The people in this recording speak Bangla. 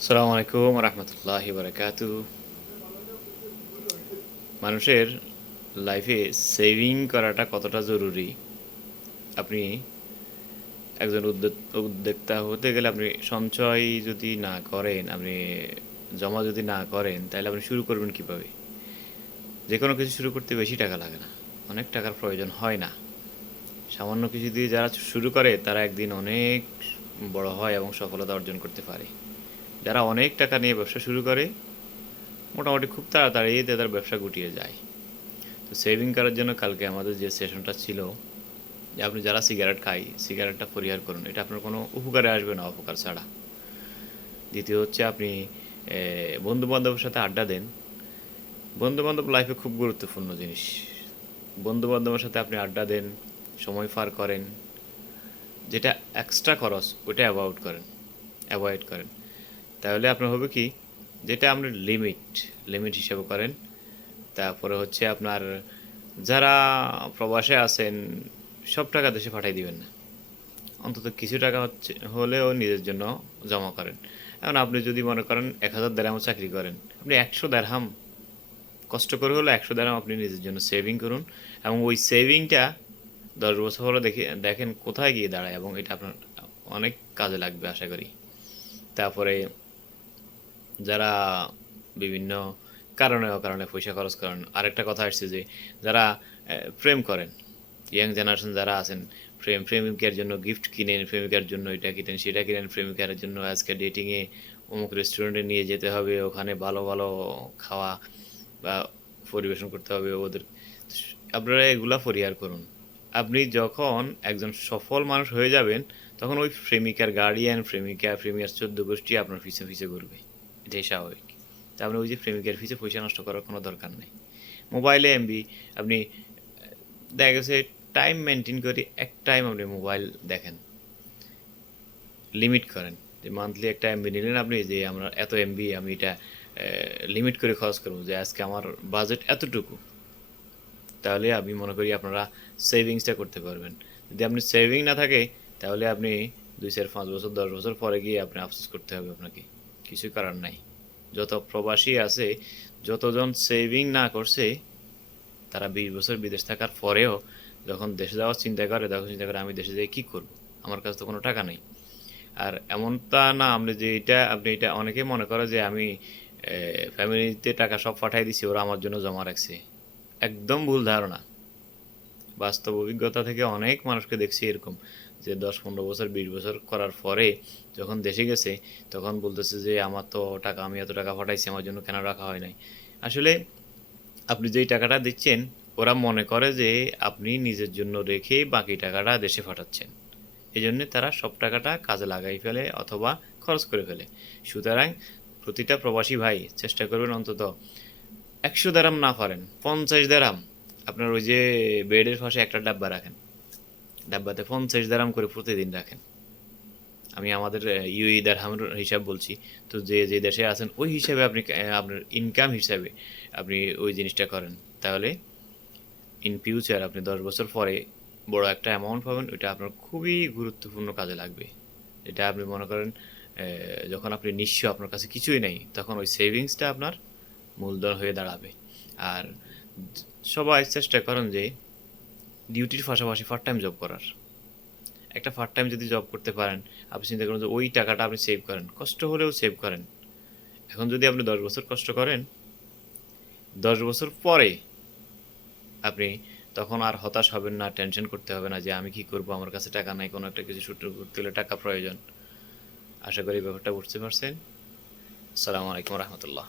আসসালামু আলাইকুম রহমতুল্লাহি বারাকাতুহু। মানুষের লাইফে সেভিং করাটা কতটা জরুরি, আপনি একজন উদ্যোক্তা হতে গেলে আপনি সঞ্চয় যদি না করেন, আপনি জমা যদি না করেন, তাহলে আপনি শুরু করবেন কিভাবে? যে কোনো কিছু শুরু করতে বেশি টাকা লাগে না, অনেক টাকার প্রয়োজন হয় না। সামান্য কিছু দিয়ে যারা শুরু করে তারা একদিন অনেক বড় হয় এবং সফলতা অর্জন করতে পারে। যারা অনেক টাকা নিয়ে ব্যবসা শুরু করে মোটামুটি খুব তাড়াতাড়ি তাদের ব্যবসা গুটিয়ে যায়। তো সেভিং করার জন্য কালকে আমাদের যে সেশনটা ছিল, যে আপনি যারা সিগারেট খায় সিগারেটটা পরিহার করুন, এটা আপনার কোনো উপকারে আসবে না অপকার ছাড়া। দ্বিতীয় হচ্ছে আপনি বন্ধু বান্ধবের সাথে আড্ডা দেন। বন্ধু বান্ধব লাইফে খুব গুরুত্বপূর্ণ জিনিস। বন্ধু বান্ধবের সাথে আপনি আড্ডা দেন, সময় পার করেন, যেটা এক্সট্রা খরচ ওটা অ্যাভয়েড করেন। তাহলে আপনার হবে কি, যেটা আপনি লিমিট লিমিট হিসাবে করেন। তারপরে হচ্ছে আপনার যারা প্রবাসে আছেন, সব টাকা দেশে পাঠাই দিবেন না, অন্তত কিছু টাকা হচ্ছে হলেও নিজের জন্য জমা করেন। এখন আপনি যদি মনে করেন 1000 দিরহামও চাকরি করেন, আপনি 100 দিরহাম কষ্ট করে হলে 100 দিরহাম আপনি নিজের জন্য সেভিং করুন, এবং ওই সেভিংটা 10 বছর পরে দেখেন কোথায় গিয়ে দাঁড়ায়, এবং এটা আপনার অনেক কাজে লাগবে আশা করি। তারপরে যারা বিভিন্ন কারণে অকারণে পয়সা খরচ করেন, আরেকটা কথা আসছে যে যারা প্রেম করেন, ইয়াং জেনারেশন যারা আছেন, প্রেমিকের জন্য গিফট কিনেন, প্রেমিকার জন্য এটা কিনেন সেটা কিনেন, প্রেমিকার জন্য আজকে ডেটিংয়ে অমুক রেস্টুরেন্টে নিয়ে যেতে হবে, ওখানে ভালো ভালো খাওয়া বা পরিবেশন করতে হবে ওদের। আপনারা এগুলা পরিহার করুন। আপনি যখন একজন সফল মানুষ হয়ে যাবেন, তখন ওই প্রেমিকার গার্ডিয়ান, প্রেমিকার 14 গোষ্ঠী আপনার পিছে পিছে ঘুরবে, এটাই স্বাভাবিক। তা আপনি ওই যে প্রেমিকার পিছে পয়সা নষ্ট করার কোনো দরকার নেই। মোবাইলে এমবি আপনি দেখা গেছে টাইম মেনটেন করে এক টাইম আপনি মোবাইল দেখেন, লিমিট করেন। যে মান্থলি একটা এমবি নিলেন আপনি, যে আমরা এত এমবি আমি এটা লিমিট করে খরচ করবো, যে আজকে আমার বাজেট এতটুকু। তাহলে আমি মনে করি আপনারা সেভিংসটা করতে পারবেন। যদি আপনি সেভিং না থাকে, তাহলে আপনি 2 4 5 বছর 10 বছর পরে গিয়ে আপনি আফসোস করতে হবে আপনাকে, কিছু করার নাই। যত প্রবাসী আছে, যতজন সেভিং না করছে, তারা 20 বছর বিদেশ থাকার পরেও যখন দেশে যাওয়ার চিন্তা করে, তখন চিন্তা করে আমি দেশে যাই কী করব, আমার কাছে তো কোনো টাকা নেই। আর এমনটা না আপনি যে আপনি এটা অনেকে মনে করে যে আমি ফ্যামিলিতে টাকা সব পাঠাই দিছি, ওরা আমার জন্য জমা রাখছে। একদম ভুল ধারণা। বাস্তব অভিজ্ঞতা থেকে অনেক মানুষকে দেখছি এরকম, যে 10 15 বছর 20 বছর করার পরে যখন দেশে গেছে, তখন বলতেছে যে আমার তো টাকা, আমি এত টাকা পাঠাইছি, আমার জন্য কেন রাখা হয় নাই। আসলে আপনি যেই টাকাটা দিচ্ছেন, ওরা মনে করে যে আপনি নিজের জন্য রেখে বাকি টাকাটা দেশে পাঠাচ্ছেন। এই জন্যে তারা সব টাকাটা কাজে লাগাই ফেলে অথবা খরচ করে ফেলে। সুতরাং প্রতিটা প্রবাসী ভাই চেষ্টা করবেন অন্তত 100 দিরহাম না পারেন 50 দিরহাম আপনার ওই যে বেডের পাশে একটা ডাব্বা রাখেন, ডাব্বাতে 50 দিরহাম করে প্রতিদিন রাখেন। আমি আমাদের ইউই দিরহামের হিসাব বলছি। তো যে যে দেশে আছেন ওই হিসাবে আপনি আপনার ইনকাম হিসাবে আপনি ওই জিনিসটা করেন, তাহলে ইন ফিউচার আপনি 10 বছর পরে বড় একটা অ্যামাউন্ট পাবেন, ওইটা আপনার খুবই গুরুত্বপূর্ণ কাজে লাগবে। এটা আপনি মনে করেন যখন আপনি নিঃস্ব, আপনার কাছে কিছুই নেই, তখন ওই সেভিংসটা আপনার মূলধন হয়ে দাঁড়াবে। আর সবাই চেষ্টা করেন যে ডিউটির পাশাপাশি পার্ট টাইম জব করার। একটা পার্ট টাইম যদি জব করতে পারেন, আপনি চিন্তা করেন যে ওই টাকাটা আপনি সেভ করেন, কষ্ট হলেও সেভ করেন। এখন যদি আপনি 10 বছর কষ্ট করেন, 10 বছর পরে আপনি তখন আর হতাশ হবেন না, টেনশন করতে হবে না যে আমি কি করব, আমার কাছে টাকা নাই, কোনো একটা কিছু শুরু করতে হলে টাকা প্রয়োজন। আশা করি ব্যাপারটা বুঝতে পারছেন। আসসালামু আলাইকুম রহমতুল্লাহ।